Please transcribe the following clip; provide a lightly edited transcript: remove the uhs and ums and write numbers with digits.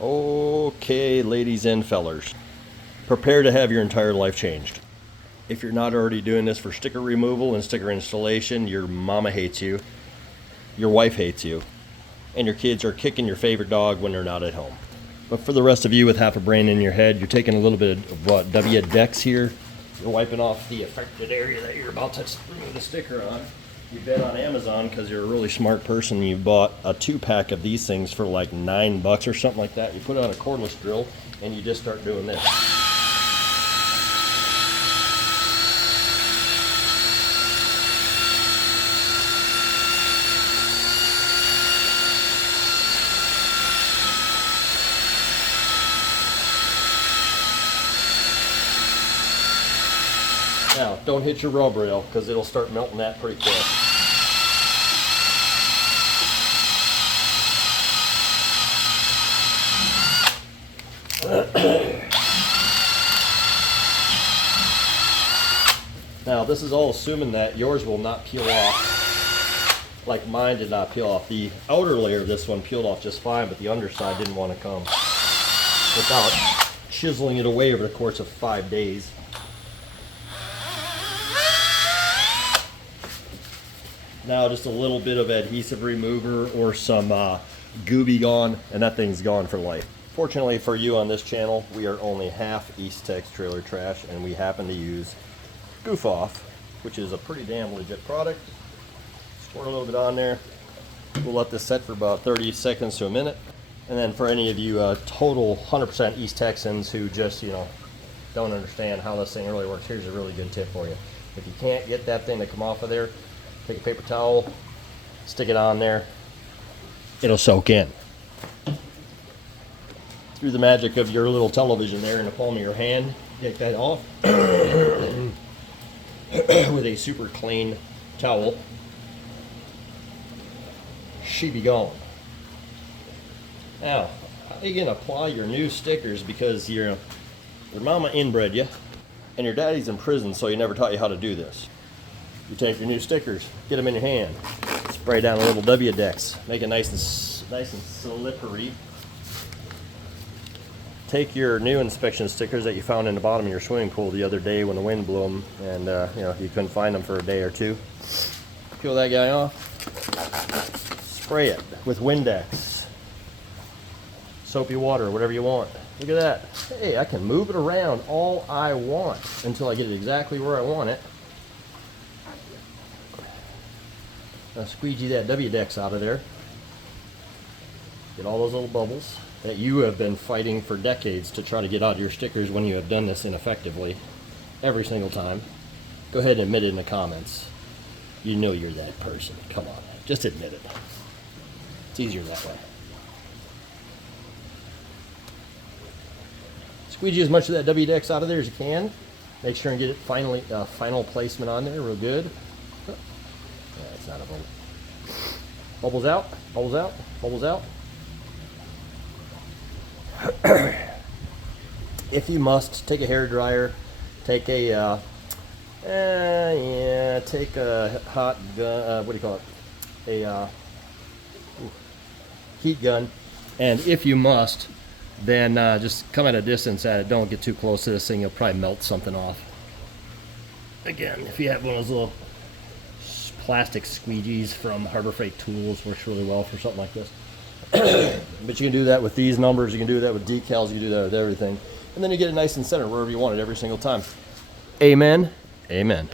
Okay, ladies and fellers, prepare to have your entire life changed. If you're not already doing this for sticker removal and sticker installation, your mama hates you, your wife hates you, and your kids are kicking your favorite dog when they're not at home. But for the rest of you with half a brain in your head, you're taking a little bit of what, W-Dex here. You're wiping off the affected area that you're about to remove the sticker on. You've been on Amazon because you're a really smart person. You bought a 2-pack of these things for like $9 or something like that. You put it on a cordless drill and you just start doing this. Now, don't hit your rub rail because it'll start melting that pretty quick. Now, this is all assuming that yours will not peel off like mine did not peel off. The outer layer of this one peeled off just fine, but the underside didn't want to come without chiseling it away over the course of 5 days. Now just a little bit of adhesive remover or some Gooby gone, and that thing's gone for life. Fortunately for you on this channel, we are only half East Tex trailer trash, and we happen to use Goof Off, which is a pretty damn legit product. Squirt a little bit on there. We'll let this set for about 30 seconds to a minute. And then for any of you total 100% East Texans who just, don't understand how this thing really works, here's a really good tip for you. If you can't get that thing to come off of there, take a paper towel, stick it on there, it'll soak in. Through the magic of your little television there in the palm of your hand, take that off with a super clean towel. She be gone. Now, how are you gonna apply your new stickers because your mama inbred you and your daddy's in prison, so he never taught you how to do this? You take your new stickers, get them in your hand, spray down a little W-Dex, make it nice and slippery. Take your new inspection stickers that you found in the bottom of your swimming pool the other day when the wind blew them, and you couldn't find them for a day or two. Peel that guy off, spray it with Windex, soapy water, whatever you want. Look at that. Hey, I can move it around all I want until I get it exactly where I want it. Now squeegee that W-Dex out of there. Get all those little bubbles that you have been fighting for decades to try to get out of your stickers when you have done this ineffectively every single time. Go ahead and admit it in the comments. You know you're that person. Come on, just admit it. It's easier that way. Squeegee as much of that W-Dex out of there as you can. Make sure and get it final placement on there real good. It's not a bubble. Bubbles out, bubbles out, bubbles out. If you must, take a hair dryer, take a hot gun, what do you call it? A heat gun. And if you must, then just come at a distance at it. Don't get too close to this thing. You'll probably melt something off. Again, if you have one of those little plastic squeegees from Harbor Freight Tools, works really well for something like this. But you can do that with these numbers, you can do that with decals, you can do that with everything. And then you get it nice and center wherever you want it every single time. Amen. Amen.